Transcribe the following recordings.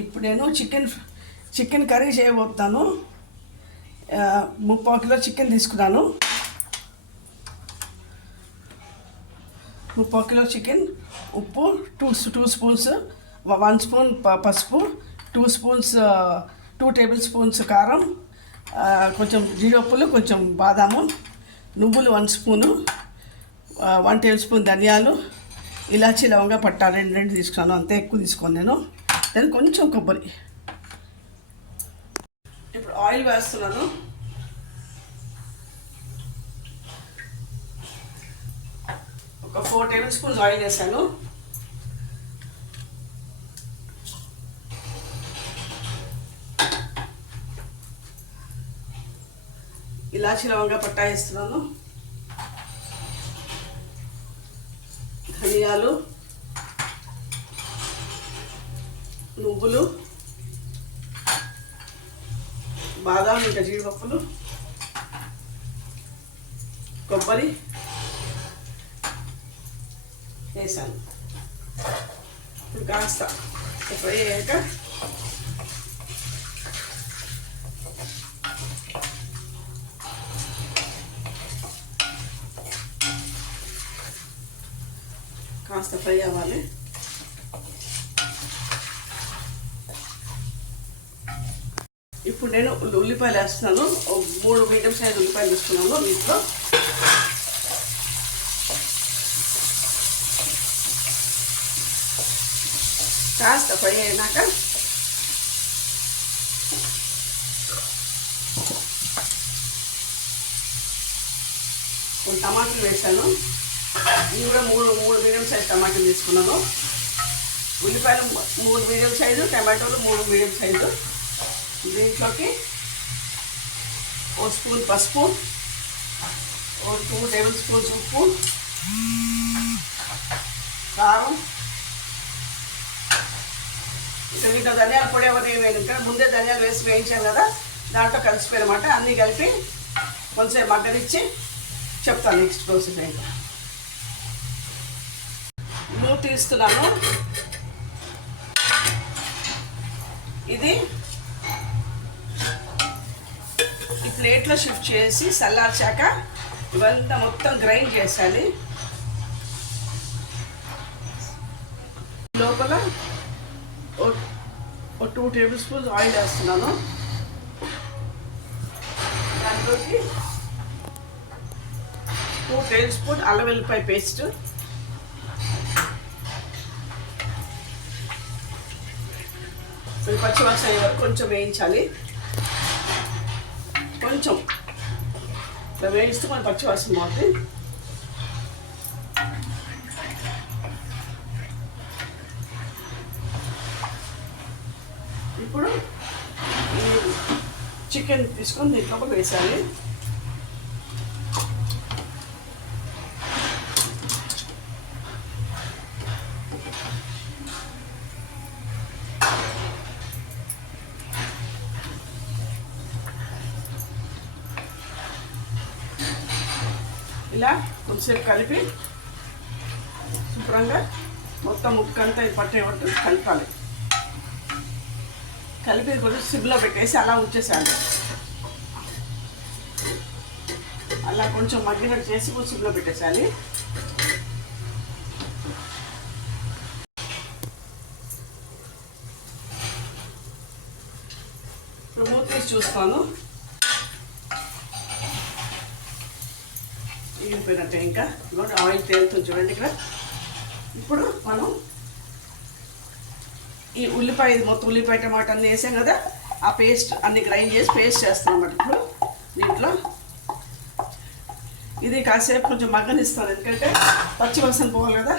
ఇప్పుడు నేను chicken curry చేయబోతున్నాను. 3 కిలో చికెన్ తీసుకున్నాను. 3 కిలో చికెన్, ఉప్పు 2 స్పూన్స్, 1 స్పూన్ పసుపు, 2 స్పూన్స్ 2 టేబుల్ స్పూన్స్ కారం, కొంచెం జీడిపప్పులు, కొంచెం బాదాము, నువ్వులు 1 స్పూను, 1 టేబుల్ స్పూన్ ధనియాలు, ఇలాచీ లవంగా పట్టా రెండు తీసుకున్నాను. అంతే, ఎక్కువ తీసుకోను నేను. దాని కొంచెం కొబ్బరి. ఇప్పుడు ఆయిల్ వేస్తున్నాను. ఒక 4 టేబుల్ స్పూన్స్ ఆయిల్ వేసాను. ఇలాచీ లవంగా పట్టా వేస్తున్నాను. ధనియాలు, నువ్వులు, బాదాం, ఇంకా జీడిపప్పులు, కొబ్బరి వేసాను. ఇప్పుడు కాస్త ఫ్రై అయ్యాక కాస్త ఫ్రై అవ్వాలి. ఇప్పుడు నేను ఉల్లిపాయలు వేస్తున్నాను. 3 మీడియం సైజ్ ఉల్లిపాయలు తీసుకున్నాను. దీంట్లో కాస్త ఫ్రై అయినాక కొన్ని టమాటాలు వేసాను. ఇవి కూడా 3 మీడియం సైజ్ టమాటాలు తీసుకున్నాను. ఉల్లిపాయలు 3 మీడియం సైజు, టమాటోలు 3 మీడియం సైజు. దీంట్లోకి 1 స్పూన్ పసుపు, 2 టేబుల్ స్పూన్స్ ఉప్పు, కారం, ఇంకా వీటిలో ధనియాల పొడి ఎవరు వేయలేదు. ముందే ధనియాలు వేసి వేయించాను కదా, దాంట్లో కలిసిపోయినమాట. అన్నీ కలిపి కొంచెం మగ్గనిచ్చి చెప్తాను నెక్స్ట్ ప్రాసెస్ ఏంటో. మూత తీస్తున్నాను. ఇది ఈ ప్లేట్లో షిఫ్ట్ చేసి చల్లార్చాక ఇవంతా మొత్తం గ్రైండ్ చేయాలి. లోపల 2 టేబుల్ స్పూన్స్ ఆయిల్ వేస్తున్నాను. దాంట్లోకి 2 టేబుల్ స్పూన్ అల్లం వెల్లిపాయ పేస్ట్, పచ్చివాసన అయ్యే వరకు కొంచెం వేయించాలి. కొంచెం ఇట్లా వేయిస్తే మన పచ్చివాసన పోతుంది. ఇప్పుడు ఈ చికెన్ తీసుకొని దీంట్లో వేసాలి. ఇలా కొంచెంసేపు కలిపి శుభ్రంగా మొత్తం ముక్కంతా పట్టేటట్టు కలపాలి. కలిపి కొంచెం సిమ్లో పెట్టేసి అలా ఉంచేసాను. అలా కొంచెం మగ్గినట్టు చేసి కొంచెం సిమ్లో పెట్టేసాలి. ఇప్పుడు మూత తీసి చూస్తాను. ఈగిపోయినట్టే. ఇంకా ఆయిల్ తేలుతుంది చూడండి ఇక్కడ. ఇప్పుడు మనం ఈ ఉల్లిపాయ మొత్తం ఉల్లిపాయ టమాటా అన్నీ వేసాం కదా, ఆ పేస్ట్ అన్ని గ్రైండ్ చేసి పేస్ట్ చేస్తాం అన్నమాట. ఇప్పుడు దీంట్లో ఇది కాసేపు కొంచెం మగ్గనిస్తాను, ఎందుకంటే పచ్చివాసన పోవాలి కదా.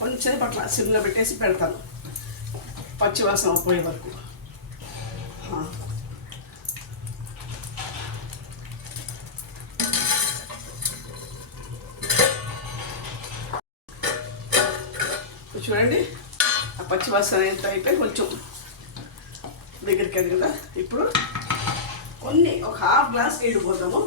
కొంచెం పట్ల సిమ్లో పెట్టేసి పెడతాను పచ్చివాసన పోయే వరకు. చూడండి, ఆ పచ్చివాసన ఎంత అయిపోయి కొంచెం దగ్గరికి అది కదా. ఇప్పుడు ఒక హాఫ్ గ్లాస్ నీళ్ళు పోద్దాము.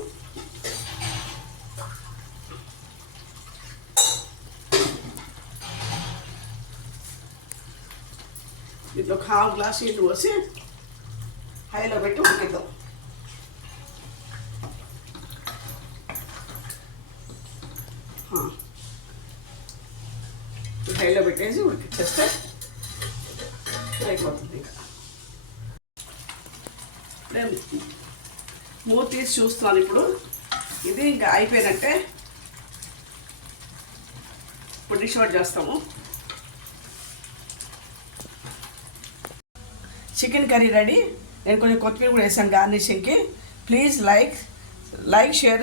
ఒక హాఫ్ గ్లాస్ నీళ్ళు పోసి హైలో పెట్టి ఉడికిద్దాం. హైలో పెట్టేసి ఉడికిచ్చేస్తే అయిపోతుంది. ఇంకా నేను మూత తీసి చూస్తున్నాను. ఇప్పుడు ఇది ఇంకా అయిపోయినట్టే. ఇప్పుడు డిష్ అవుట్ చేస్తాము. Chicken curry ready. నేను కొంచెం కొత్తిమీర కూడా వేసాను గార్నిషింగ్కి. Please like share.